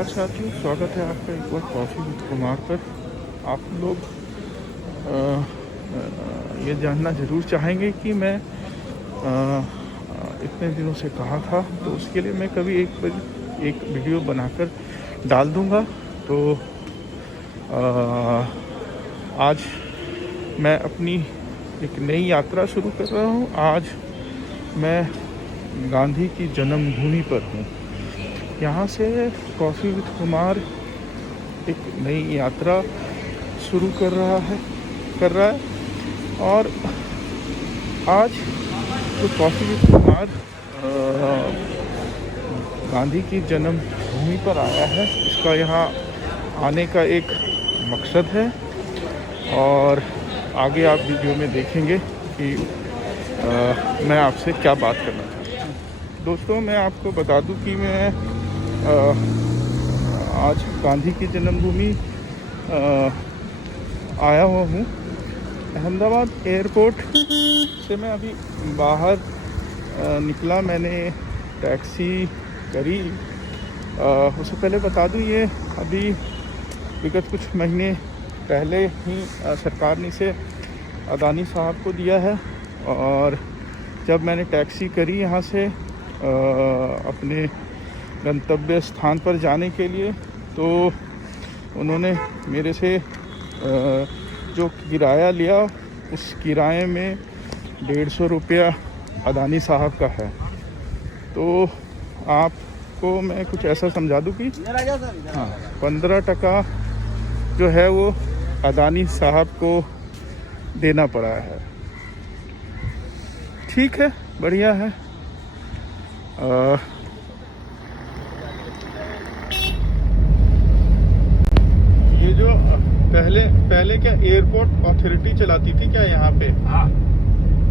नमस्कार साथियों, स्वागत है आपका एक बार कॉफ़ी विद कुमार पर। आप लोग ये जानना ज़रूर चाहेंगे कि मैं इतने दिनों से कहाँ था, तो उसके लिए मैं कभी एक वीडियो बनाकर डाल दूँगा। तो आज मैं अपनी एक नई यात्रा शुरू कर रहा हूँ। आज मैं गांधी की जन्मभूमि पर हूँ। यहाँ से कॉफ़ी विद कुमार एक नई यात्रा शुरू कर रहा है और आज तो कॉफ़ी विद कुमार गांधी की जन्मभूमि पर आया है। इसका यहाँ आने का एक मकसद है और आगे आप वीडियो में देखेंगे कि मैं आपसे क्या बात करना चाहता हूँ। दोस्तों, मैं आपको बता दूं कि मैं आज गांधी की जन्मभूमि आया हुआ हूँ। अहमदाबाद एयरपोर्ट से मैं अभी बाहर निकला। मैंने टैक्सी करी। उससे पहले बता दूँ, ये अभी विगत कुछ महीने पहले ही सरकार ने इसे अदानी साहब को दिया है। और जब मैंने टैक्सी करी यहाँ से अपने गंतव्य स्थान पर जाने के लिए, तो उन्होंने मेरे से जो किराया लिया, उस किराए में 150 रुपया अदानी साहब का है। तो आपको मैं कुछ ऐसा समझा दूं कि 15% जो है वो अदानी साहब को देना पड़ा है। ठीक है, बढ़िया है। ये जो पहले क्या एयरपोर्ट अथॉरिटी चलाती थी क्या यहाँ पे? हाँ।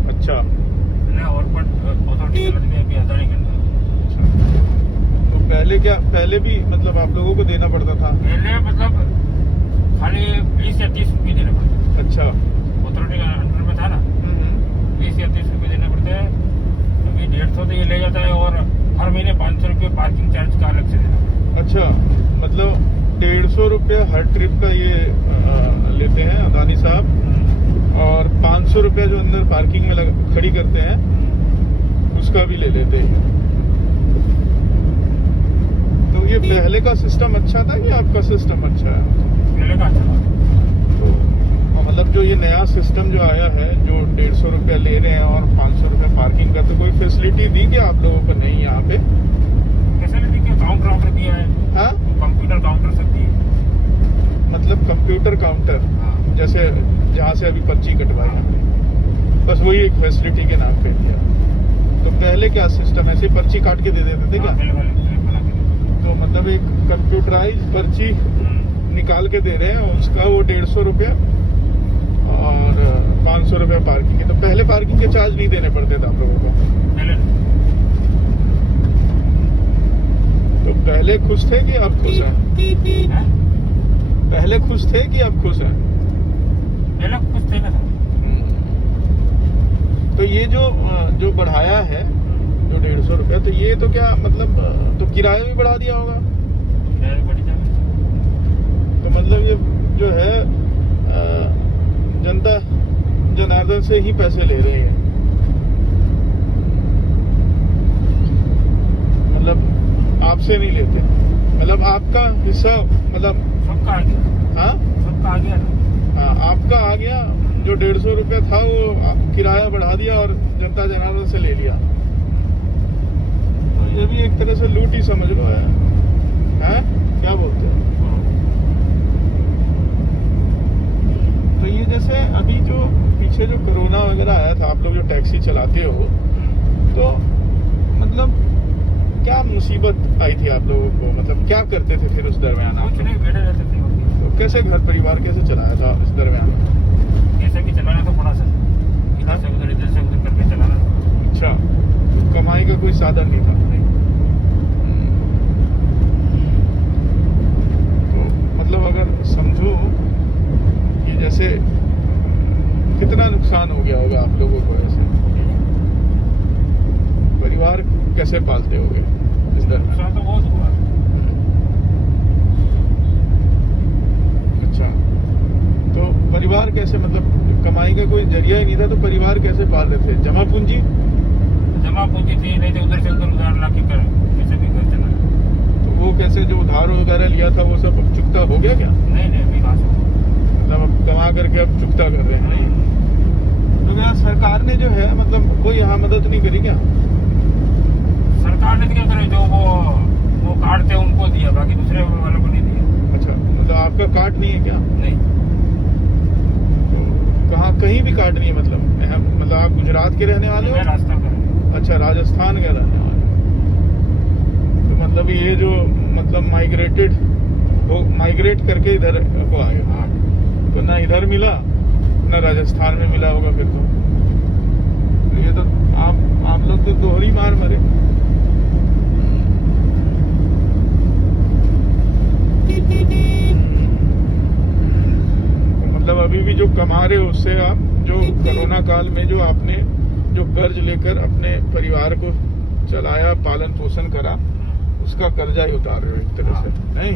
अच्छा, एयरपोर्ट अथॉरिटी चलाती है, अभी अदानी करता है। तो पहले भी मतलब आप लोगों को देना पड़ता था? पहले मतलब खाली 20 या 30 रुपये देने पड़ते। अच्छा, अथॉरिटी का अंडर में था ना, 20 या 30 रुपये देने पड़ते हैं। अभी 150 तो ये ले जाता है और हर महीने 500 रुपये पार्किंग चार्ज का अलग से देना। अच्छा, मतलब 150 रुपये हर ट्रिप का ये लेते हैं अदानी साहब, और 500 रुपये जो अंदर पार्किंग में खड़ी करते हैं उसका भी ले लेते हैं। तो ये पहले का सिस्टम अच्छा था कि आपका सिस्टम अच्छा है? पहले का अच्छा था। तो मतलब जो ये नया सिस्टम जो आया है, जो 150 रुपया ले रहे हैं और 500 रुपये पार्किंग का, तो कोई फैसिलिटी दी क्या आप लोगों को? नहीं यहाँ पे फैसिलिटी क्या, काउंटर दिया है। हाँ, कंप्यूटर काउंटर सब दिए। मतलब कंप्यूटर काउंटर, हाँ। जैसे जहाँ से अभी पर्ची कटवाई हमने, बस वही एक फैसिलिटी के नाम पे दिया। तो पहले क्या सिस्टम, ऐसे पर्ची काट के दे देते थे क्या? तो मतलब एक कंप्यूटराइज पर्ची निकाल के दे रहे हैं, उसका वो 150 रुपया और 500 रुपया पार्किंग है। तो पहले पार्किंग के चार्ज नहीं देने पड़ते थे आप लोगों को? तो पहले खुश थे कि अब खुश हैं? पहले खुश थे कि अब खुश हैं? पहले खुश थे ना। तो ये जो बढ़ाया है, जो 150 रुपया, तो ये तो क्या मतलब, तो किराया भी बढ़ा दिया होगा? तो मतलब ये जो है जनता जनार्दन से ही पैसे ले रहे हैं, मतलब आपसे नहीं लेते। मतलब आपका हिस्सा, मतलब सबका आ गया। हाँ, सबका आ गया ना। हाँ, आपका आ गया। जो 150 रुपया था वो किराया बढ़ा दिया और जनता जनार्दन से ले लिया। तो ये भी एक तरह से लूट ही समझ लो है, क्या बोलते हैं? तो ये जैसे अभी जो पीछे जो कोरोना वगैरह आया था, आप लोग जो टैक्सी चलाते हो, तो मतलब क्या मुसीबत आई थी आप लोगों को? मतलब क्या करते थे फिर उस दरमियान आप? कुछ नहीं, बैठे रहते थे। तो कैसे घर परिवार कैसे चलाया था इस दरमियान? कैसे भी चलाना था, पड़ा सर, इधर से उधर करके चलाना था। अच्छा, तो कमाई का कोई साधन नहीं था? तो मतलब अगर समझो कि जैसे कितना नुकसान हो गया होगा आप लोगों को, ऐसे परिवार कैसे पालते होगे इस दरमियान? नुकसान तो बहुत हुआ। परिवार कैसे, मतलब कमाई का कोई जरिया ही नहीं था, तो परिवार कैसे पाल रहे थे? जमा पूंजी थी, नहीं तो उधर से उधार ला के कर कैसे भी घर चला। तो वो कैसे, जो उधार वगैरह लिया था वो सब अब चुकता हो गया क्या? नहीं अभी कहाँ से होगा। मतलब अब कमा करके अब चुकता कर रहे हैं, नहीं? तो यहाँ सरकार ने जो है, मतलब कोई यहाँ मदद नहीं करी क्या? सरकार ने तो क्या करे, जो वो कार्ड थे उनको दिया, बाकी दूसरे वालों को नहीं दिया। अच्छा, मतलब आपका कार्ड नहीं है क्या? नहीं, तो कहाँ, कहीं भी कार्ड नहीं है? मतलब आप गुजरात के रहने वाले मैं हो? राजस्थान का। अच्छा, राजस्थान के रहने वाले हो। तो मतलब ये जो मतलब माइग्रेट करके इधर को आए हो। हाँ, तो ना इधर मिला ना राजस्थान में मिला होगा फिर तो ये तो आप लोग तो दोहरी मार मरे। तो मतलब अभी भी जो कमा रहे हो उससे आप, जो कोरोना काल में जो आपने जो कर्ज लेकर अपने परिवार को चलाया, पालन पोषण करा, उसका कर्जा ही उतार रहे हो एक तरह से, नहीं?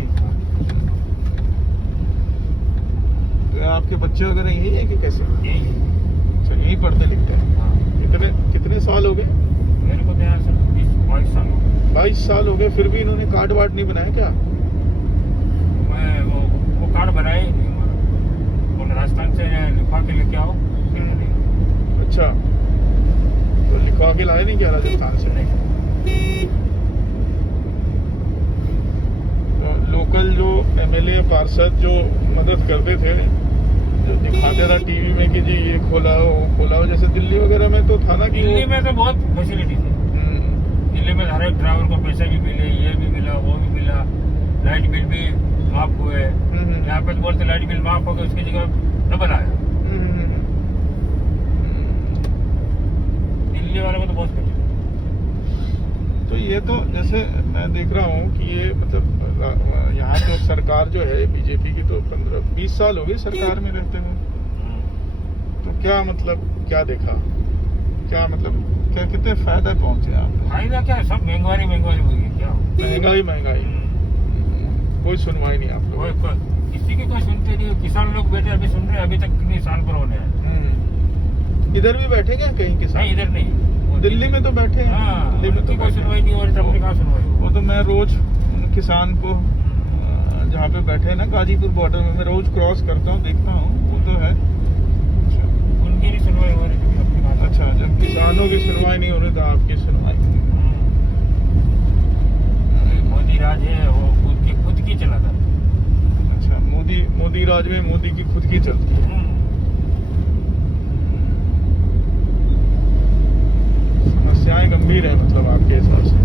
तो आपके बच्चे वगैरह यही है कि कैसे? यही है। अच्छा, यही पढ़ते लिखते हैं? हाँ। कितने साल हो गए? मेरे को तो यहाँ सर 22 साल हो गए। 22 साल हो गए, फिर भी इन्होंने कार्ड वार्ड नहीं बनाया क्या? मैं वो कार्ड बनाया ही नहीं हमारा। वो राजस्थान से लिखवा के लेके आओ, फिर नहीं। अच्छा, तो लिखवा के लाए नहीं क्या राजस्थान से? नहीं। तो लोकल जो एमएलए पार्षद जो मदद करते थे, जो दिखाते था टीवी में कि जी ये खोला हो वो खोला हो, जैसे दिल्ली वगैरह में तो था ना कि दिल्ली में तो बहुत फैसिलिटी थी। दिल्ली में हर एक ड्राइवर को पैसे भी मिले, ये भी मिला, वो भी मिला, लाइट बिल भी माफ हुए। यहाँ पे तो बोलते लाइट बिल माफ हो गया, उसकी जगह डबल आया। दिल्ली वाले को तो बहुत फैसिलिटी। तो ये तो जैसे मैं देख रहा हूँ कि ये मतलब यहाँ तो सरकार जो है बीजेपी की, तो 15-20 साल हो गए सरकार में रहते हुए। तो क्या मतलब, क्या देखा, क्या मतलब, क्या कितने फायदा पहुंचे आप? फायदा क्या है, सब महंगाई हुई है क्या? महंगाई कोई सुनवाई नहीं आप लोग? किसी की कोई सुनते नहीं। किसान लोग बैठे अभी सुन रहे हैं, अभी तक कितने साल पर होने हैं। इधर भी बैठे क्या कहीं किसान? नहीं, इधर नहीं, दिल्ली में तो बैठे हैं। हाँ, दिल्ली में तो कोई सुनवाई नहीं हो रही, अपने कहाँ सुनवाई हो? वो तो मैं रोज किसान को जहाँ पे बैठे हैं ना गाजीपुर बॉर्डर में, मैं रोज क्रॉस करता हूँ, देखता हूँ, वो तो है। उनकी नहीं सुनवाई हो रही थी अपनी बात। अच्छा, जब किसानों की सुनवाई नहीं हो रही तो आपकी सुनवाई? मोदी राज है, वो खुद की चलाता है। अच्छा, मोदी राज में मोदी की खुद की चलती है। समस्याएं गंभीर है मतलब आपके हिसाब से?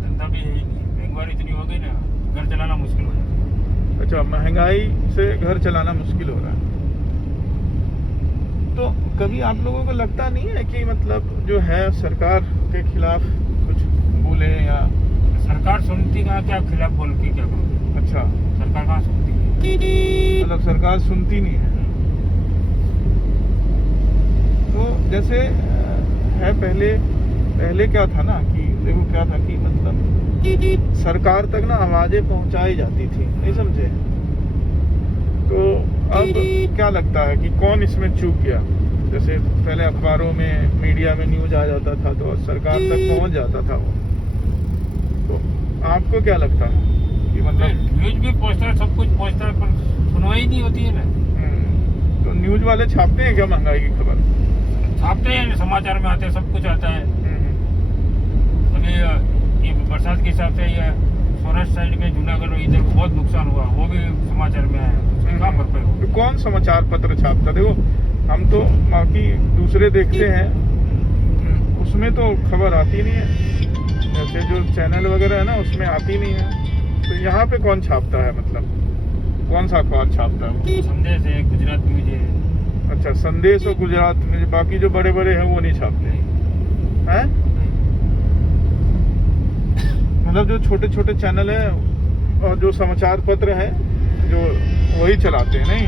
धंधा भी है ही नहीं, महंगाई इतनी हो गई ना, घर चलाना मुश्किल हो जाता है। अच्छा, महंगाई से घर चलाना मुश्किल हो रहा है। तो कभी आप लोगों को लगता नहीं है कि मतलब जो है सरकार के खिलाफ कुछ बोले, या सरकार सुनती कहाँ, क्या खिलाफ बोल के क्या करोगे? अच्छा, सरकार कहाँ सुनती है? मतलब सरकार सुनती नहीं है। तो जैसे है पहले क्या था ना कि देखो क्या था कि मतलब सरकार तक ना आवाजें पहुंचाई जाती थी, नहीं समझे? तो अब क्या लगता है कि कौन इसमें चूक गया? जैसे पहले अखबारों में, मीडिया में न्यूज आ जाता था तो सरकार तक पहुंच जाता था वो। तो आपको क्या लगता है कि मतलब न्यूज भी पहुँचता है, सब कुछ पहुँचता है, पर सुनवाई नहीं होती है ना। तो न्यूज वाले छापते हैं क्या महंगाई की खबर? छापते हैं, समाचार में आते हैं, सब कुछ आता है। अभी ये बरसात के हिसाब से ये सौराष्ट्र साइड में जूनागढ़ इधर बहुत नुकसान हुआ, वो भी समाचार में आया। कहाँ भरपाई होगी? कौन समाचार पत्र छापता? देखो हम तो बाकी दूसरे देखते हैं, उसमें तो खबर आती नहीं है, जैसे जो चैनल वगैरह है ना उसमें आती नहीं है। तो यहाँ पे कौन छापता है, मतलब कौन सा अखबार छापता है? संदेश है, गुजरात न्यूज है। अच्छा, संदेश और गुजरात में, बाकी जो बड़े बड़े हैं वो नहीं छापते हैं? मतलब जो छोटे छोटे चैनल है और जो समाचार पत्र है जो वही चलाते हैं, नहीं?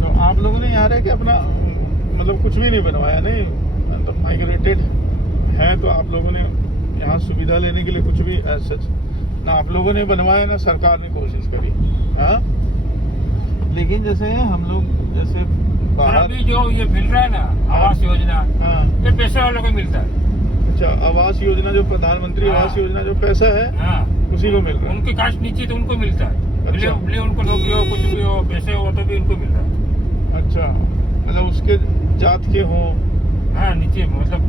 तो आप लोगों ने यहाँ रह के अपना मतलब कुछ भी नहीं बनवाया, नहीं? मतलब माइग्रेटेड है तो आप लोगों ने यहाँ सुविधा लेने के लिए कुछ भी सच ना आप लोगों ने बनवाया ना सरकार ने कोशिश करी। हाँ, लेकिन जैसे हम लोग जैसे और बाहर। अभी जो ये मिल रहा है ना आवास योजना, हाँ, ये पैसे वालों को मिलता है। अच्छा, आवास योजना जो प्रधानमंत्री हाँ। आवास योजना जो पैसा है हाँ, उसी को मिल रहा है। उनकी कास्ट नीचे तो उनको मिलता है। अच्छा। भले उनको नौकरी हो कुछ भी हो पैसे हो तो भी उनको मिलता है। अच्छा, मतलब उसके जात के हों। हाँ, नीचे मतलब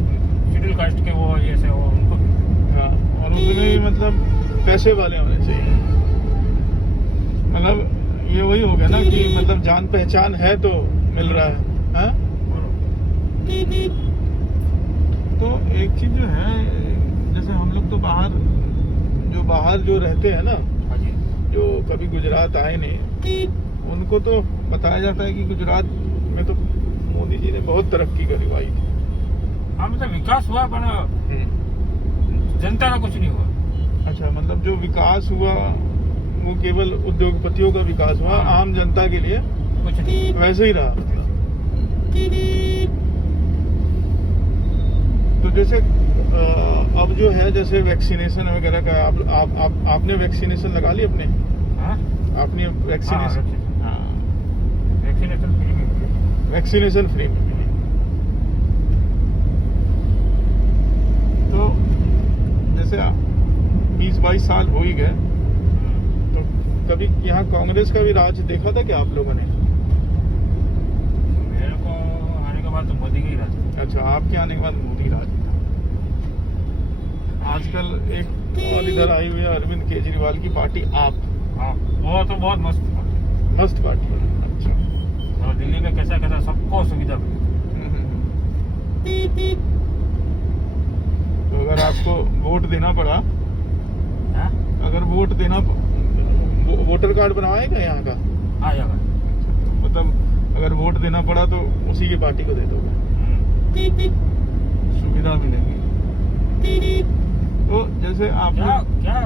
शेड्यूल कास्ट के वो ऐसे हो उनको मिलता है। हाँ, और उसमें भी मतलब पैसे वाले होने चाहिए। मतलब ये वही हो गया ना कि मतलब जान पहचान है तो मिल रहा है। हाँ? तो एक चीज जो है, जैसे हम लोग तो बाहर जो रहते हैं ना, हाँ जी। जो कभी गुजरात आए नहीं, उनको तो बताया जाता है कि गुजरात में तो मोदी जी ने बहुत तरक्की करवाई थी। हाँ, मतलब विकास हुआ पर जनता का कुछ नहीं हुआ। अच्छा, मतलब जो विकास हुआ वो केवल उद्योगपतियों का विकास हुआ, हाँ। आम जनता के लिए कुछ नहीं। वैसे ही रहा। तो जैसे अब जो है जैसे वैक्सीनेशन वगैरह का आपने वैक्सीनेशन लगा ली अपने? हाँ? आपने वैक्सीनेशन? हाँ, वैक्सीनेशन फ्री में। वैक्सीनेशन फ्री में। तो जैसे 20-22 साल हो ही गए, तो कभी यहाँ कांग्रेस का भी राज देखा था क्या आप लोगों ने? मेरे को आने के बाद तो मोदी का ही राज। अच्छा, आपके आने के बाद मोदी राज था। आजकल एक और इधर आई हुई है अरविंद केजरीवाल की पार्टी आप। हाँ, वो तो बहुत मस्त पार्टी। मस्त पार्टी है। अच्छा, और दिल्ली में कैसा कैसा सबको सुविधा मिली। तो अगर आपको वोट देना पड़ा, हाँ? अगर वोट देना वोटर कार्ड बनवाएगा यहाँ का? आ जाएगा। मतलब अगर वोट देना पड़ा तो उसी की पार्टी को दे दोगे, सुविधा मिलेगी। तो जैसे आप क्या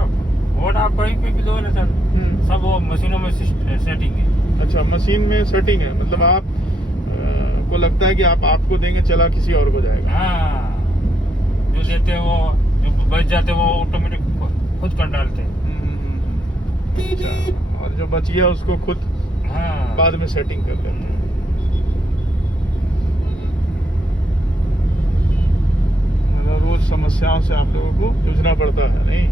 वोट आप कहीं पे भी दो ना सर, सब वो मशीनों में सेटिंग है। अच्छा, मशीन में सेटिंग है, मतलब आप को लगता है कि आपको देंगे, चला किसी और को जाएगा। हाँ, जो देते हैं वो जो बच जाते हैं वो ऑटोमेटिक खुद कर डालते हैं। अच्छा, और जो बच गया उसको खुद हाँ, बाद में सेटिंग कर लेते हैं। मतलब रोज समस्याओं से आप लोगों को जूझना पड़ता है, नहीं?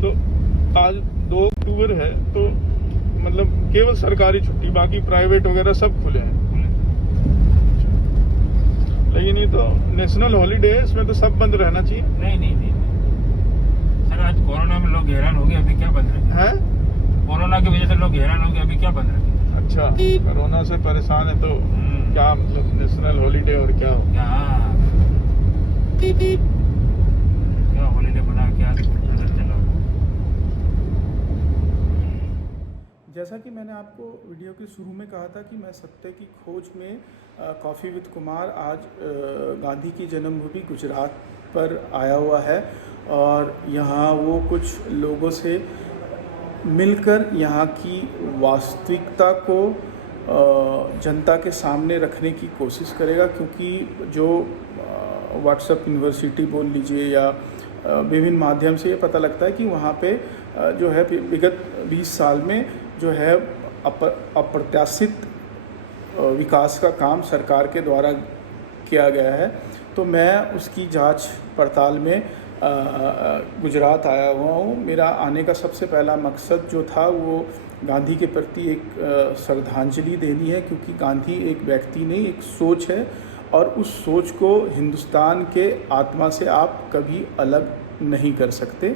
तो आज 2 अक्टूबर है, तो मतलब केवल सरकारी छुट्टी, बाकी प्राइवेट वगैरह सब खुले हैं। लेकिन ये तो नेशनल हॉलीडे है, इसमें तो सब बंद रहना चाहिए। नहीं सर, आज कोरोना में लोग हैरान हो गए, अभी क्या बंद रखे? हैं? कोरोना की वजह से लोग हैरान हो गए, अभी क्या बंद रखे? अच्छा, कोरोना से परेशान है तो क्या मतलब नेशनल हॉलीडे और क्या हो? क्या हॉलीडे बना, क्या नजर चला। जैसा कि मैंने आपको वीडियो के शुरू में कहा था कि मैं सत्य की खोज में कॉफ़ी विद कुमार आज गांधी की जन्मभूमि गुजरात पर आया हुआ है, और यहाँ वो कुछ लोगों से मिलकर यहाँ की वास्तविकता को जनता के सामने रखने की कोशिश करेगा। क्योंकि जो व्हाट्सएप यूनिवर्सिटी बोल लीजिए या विभिन्न माध्यम से ये पता लगता है कि वहाँ पे जो है विगत 20 साल में जो है अप्रत्याशित विकास का काम सरकार के द्वारा किया गया है। तो मैं उसकी जांच पड़ताल में गुजरात आया हुआ हूँ। मेरा आने का सबसे पहला मकसद जो था वो गांधी के प्रति एक श्रद्धांजलि देनी है, क्योंकि गांधी एक व्यक्ति नहीं, एक सोच है, और उस सोच को हिंदुस्तान के आत्मा से आप कभी अलग नहीं कर सकते।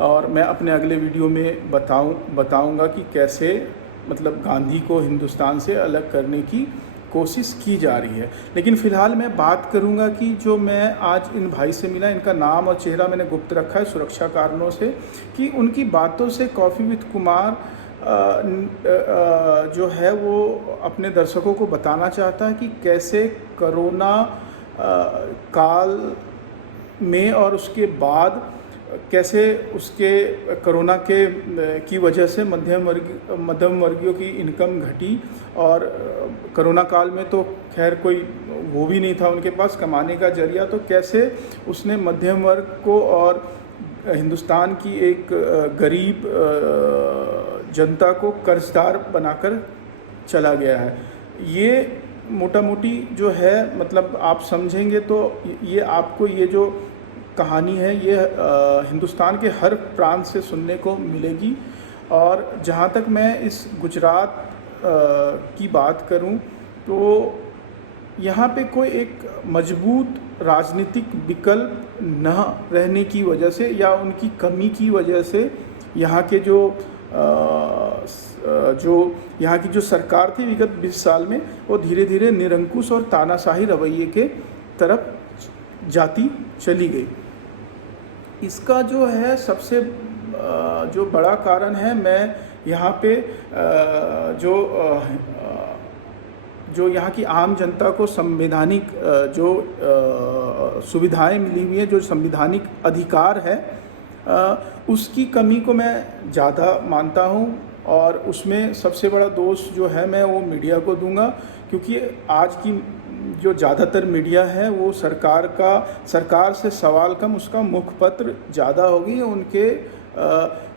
और मैं अपने अगले वीडियो में बताऊंगा कि कैसे मतलब गांधी को हिंदुस्तान से अलग करने की कोशिश की जा रही है। लेकिन फ़िलहाल मैं बात करूंगा कि जो मैं आज इन भाई से मिला, इनका नाम और चेहरा मैंने गुप्त रखा है सुरक्षा कारणों से, कि उनकी बातों से कॉफ़ी विद कुमार जो है वो अपने दर्शकों को बताना चाहता है कि कैसे कोरोना काल में और उसके बाद कैसे उसके कोरोना की वजह से मध्यम वर्गियों की इनकम घटी। और कोरोना काल में तो खैर कोई वो भी नहीं था उनके पास कमाने का जरिया, तो कैसे उसने मध्यम वर्ग को और हिंदुस्तान की एक गरीब जनता को कर्जदार बनाकर चला गया है। ये मोटा मोटी जो है, मतलब आप समझेंगे तो ये आपको ये जो कहानी है ये हिंदुस्तान के हर प्रांत से सुनने को मिलेगी। और जहाँ तक मैं इस गुजरात की बात करूँ तो यहाँ पे कोई एक मजबूत राजनीतिक विकल्प न रहने की वजह से या उनकी कमी की वजह से यहाँ के जो यहाँ की जो सरकार थी विगत 20 साल में, वो धीरे धीरे निरंकुश और तानाशाही रवैये के तरफ जाती चली गई। इसका जो है सबसे जो बड़ा कारण है, मैं यहाँ पे जो यहाँ की आम जनता को संवैधानिक जो सुविधाएं मिली हुई हैं, जो संवैधानिक अधिकार है, उसकी कमी को मैं ज़्यादा मानता हूँ। और उसमें सबसे बड़ा दोष जो है मैं वो मीडिया को दूंगा, क्योंकि आज की जो ज़्यादातर मीडिया है वो सरकार से सवाल कम, उसका मुखपत्र ज़्यादा हो गई। उनके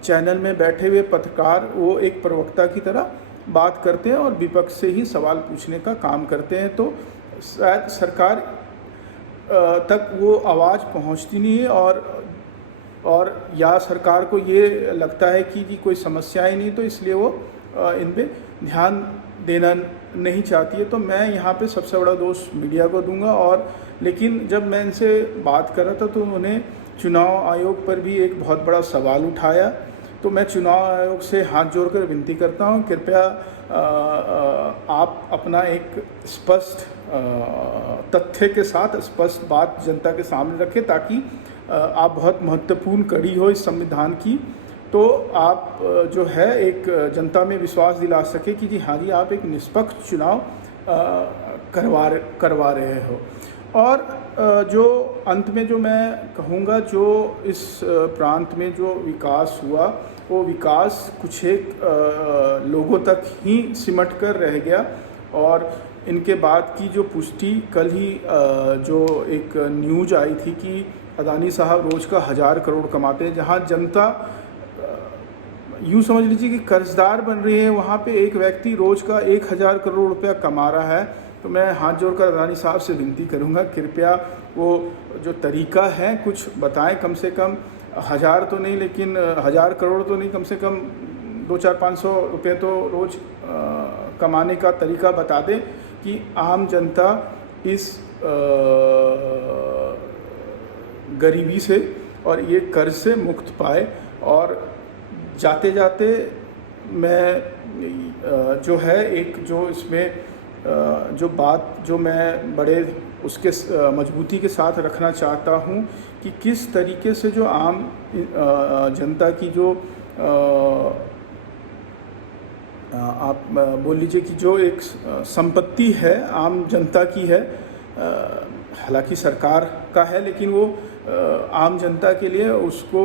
चैनल में बैठे हुए पत्रकार वो एक प्रवक्ता की तरह बात करते हैं और विपक्ष से ही सवाल पूछने का काम करते हैं, तो शायद सरकार तक वो आवाज़ पहुंचती नहीं है। और या सरकार को ये लगता है कि कोई समस्या ही नहीं, तो इसलिए वो इन पे ध्यान देना नहीं चाहती है। तो मैं यहाँ पे सबसे बड़ा दोष मीडिया को दूंगा। और लेकिन जब मैं इनसे बात कर रहा था तो उन्होंने चुनाव आयोग पर भी एक बहुत बड़ा सवाल उठाया। तो मैं चुनाव आयोग से हाथ जोड़कर विनती करता हूँ, कृपया आप अपना एक स्पष्ट तथ्य के साथ स्पष्ट बात जनता के सामने रखें, ताकि आप बहुत महत्वपूर्ण कड़ी हो इस संविधान की, तो आप जो है एक जनता में विश्वास दिला सके कि जी हाँ जी आप एक निष्पक्ष चुनाव करवा रहे हो। और जो अंत में जो मैं कहूँगा, जो इस प्रांत में जो विकास हुआ वो विकास कुछ एक लोगों तक ही सिमट कर रह गया। और इनके बाद की जो पुष्टि कल ही जो एक न्यूज आई थी कि अदानी साहब रोज़ का 1000 करोड़ कमाते हैं, जहाँ जनता यूँ समझ लीजिए कि कर्जदार बन रही है, वहाँ पे एक व्यक्ति रोज़ का 1000 करोड़ रुपया कमा रहा है। तो मैं हाथ जोड़कर अदानी साहब से विनती करूँगा, कृपया वो जो तरीका है कुछ बताएं, कम से कम 1000 तो नहीं, लेकिन 1000 करोड़ तो नहीं, कम से कम 200-500 रुपये तो रोज़ कमाने का तरीका बता दें कि आम जनता इस गरीबी से और ये कर्ज से मुक्त पाए। और जाते जाते मैं जो है एक जो इसमें जो बात जो मैं बड़े उसके मजबूती के साथ रखना चाहता हूँ कि किस तरीके से जो आम जनता की जो आप बोल लीजिए कि जो एक संपत्ति है आम जनता की है, हालांकि सरकार का है, लेकिन वो आम जनता के लिए उसको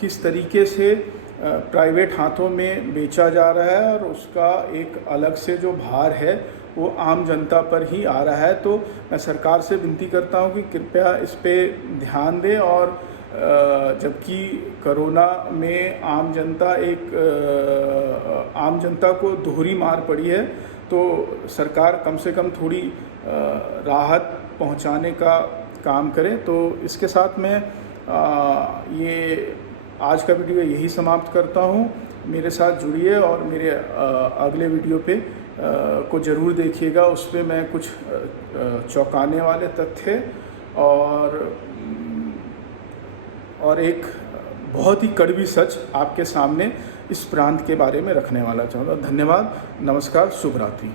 किस तरीके से प्राइवेट हाथों में बेचा जा रहा है और उसका एक अलग से जो भार है वो आम जनता पर ही आ रहा है। तो मैं सरकार से विनती करता हूं कि कृपया इस पे ध्यान दें। और जबकि कोरोना में आम जनता को दोहरी मार पड़ी है, तो सरकार कम से कम थोड़ी राहत पहुंचाने का काम करे। तो इसके साथ मैं ये आज का वीडियो यही समाप्त करता हूँ। मेरे साथ जुड़िए और मेरे अगले वीडियो पे को ज़रूर देखिएगा। उस पर मैं कुछ चौंकाने वाले तथ्य और एक बहुत ही कड़वी सच आपके सामने इस प्रांत के बारे में रखने वाला चाहूँगा। धन्यवाद, नमस्कार, शुभ रात्रि।